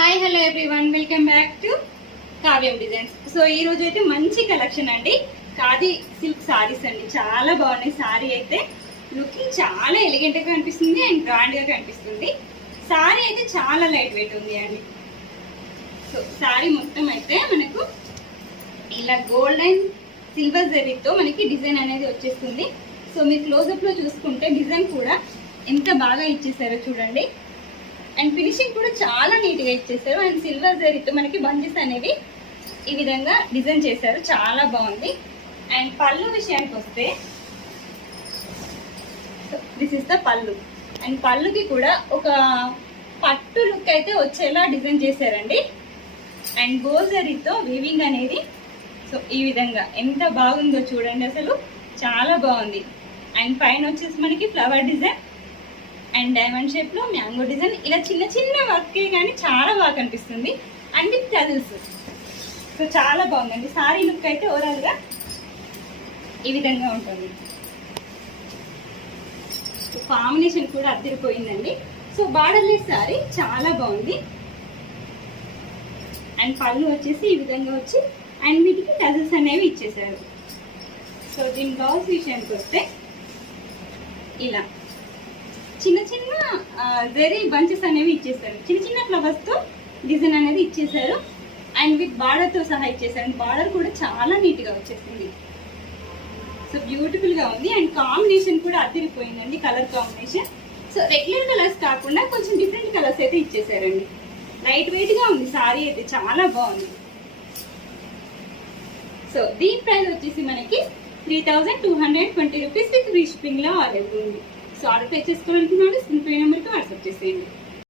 Hi hello everyone, welcome back to కావ్యం designs. So ఈ రోజు అయితే మంచి కలెక్షన్ అండి. ఖాదీ సిల్క్ సారీస్ అండి, చాలా బాగున్నాయి. సారీ అయితే లుకింగ్ చాలా ఎలిగెంట్ గా కనిపిస్తుంది అండ్ గ్రాండ్ గా కనిపిస్తుంది. సారీ అయితే చాలా లైట్ వెయిట్ ఉంది అండి. సో సారీ మొత్తం అయితే మనకు ఇలా గోల్డ్ అండ్ సిల్వర్ జరీతో మనకి డిజైన్ అనేది వచ్చేస్తుంది. సో మీరు క్లోజప్ లో చూసుకుంటే డిజైన్ కూడా ఎంత బాగా ఇచ్చేసారో చూడండి. అండ్ ఫినిషింగ్ కూడా చాలా నీట్ గా ఇచ్చేసారు. అండ్ సిల్వర్ జరీతో మనకి బంచెస్ అనేవి ఈ విధంగా డిజైన్ చేశారు, చాలా బాగుంది. అండ్ పళ్ళు విషయానికి వస్తే దిస్ ఇస్ ద పళ్ళు. అండ్ పళ్ళుకి కూడా ఒక పట్టు లుక్ అయితే వచ్చేలా డిజైన్ చేశారండి. అండ్ గోజరీతో వీవింగ్ అనేది సో ఈ విధంగా ఎంత బాగుందో చూడండి, అసలు చాలా బాగుంది. అండ్ పైన వచ్చేసి మనకి flower design and diamond shape లో మ్యాంగో డిజైన్, ఇలా చిన్న చిన్న వర్కే కానీ చాలా బాగా కనిపిస్తుంది. అండ్ విత్ టజిల్స్, సో చాలా బాగుందండి. సారీ లుక్ అయితే ఓవరాల్ గా ఈ విధంగా ఉంటుంది. కాంబినేషన్ కూడా అదిరిపోయిందండి. సో బార్డర్లెస్ సారీ చాలా బాగుంది. అండ్ పళ్ళు వచ్చేసి ఈ విధంగా వచ్చి అండ్ వీటికి టజిల్స్ అనేవి ఇచ్చేసారు. సో దీని బ్లౌజ్ విషయానికి వస్తే ఇలా చిన్న చిన్న జరీ బంచెస్ అనేవి ఇచ్చేసారు, చిన్న చిన్న ఫ్లవర్స్ తో డిజైన్ అనేది ఇచ్చేసారు. అండ్ విత్ బార్డర్ తో సహా ఇచ్చేసారు. బార్డర్ కూడా చాలా నీట్ గా వచ్చేసింది. సో బ్యూటిఫుల్ గా ఉంది. అండ్ కాంబినేషన్ కూడా అదిరిపోయిందండి, colour combination. So regular colours కాకుండా కొంచెం డిఫరెంట్ కలర్స్ అయితే ఇచ్చేసారండి. లైట్ వెయిట్ గా ఉంది సారీ అయితే, చాలా బాగుంది. సో దీని ప్రైస్ వచ్చేసి మనకి 3220 రూపీస్ విత్ ఫ్రీ షిప్పింగ్ లో అవైలబుల్ ఉంది. సో ఆర్డర్ పే చేసుకోవాలనుకున్నాడు స్క్రీన్ పై నెంబర్కి వాట్సాప్ చేసేయండి.